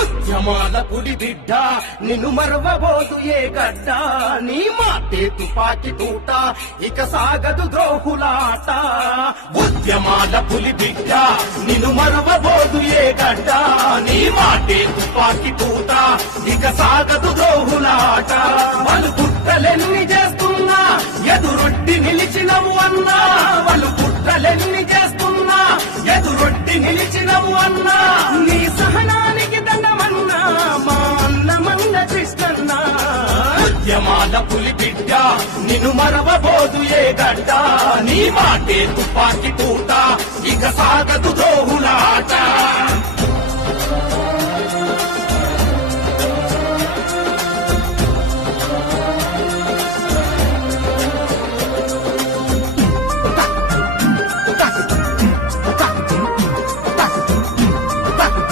ఉద్యమాల పులి బిడ్డ నిన్ను మరవబోదు ఏ గడ్డ నీ మాటే తుపాకి తూట ఇక సాగదు ద్రోహులాట ఉద్యమాల పులి బిడ్డ నిన్ను మరవబోదు ఏ గడ్డ నీ మాటే తుపాకి తూట ఇక సాగదు ద్రోహులాట వాళ్ళు కుట్రలెన్ని చేస్తున్నా ఎదురొడ్డి నిలిచినవు అన్నా వాళ్ళు కుట్రలెన్ని చేస్తున్నా ఎదురొడ్డి నిలిచినవు అన్నా నీ సహనానికి దండమన్నా మా అన్నమన్న కృష్ణన్న ఉద్యమాల పులి బిడ్డ నిన్ను మరవబోదు ఏ గడ్డ నీ మాటే తుపాకి తూట ఇక సాగదు ద్రోహులాట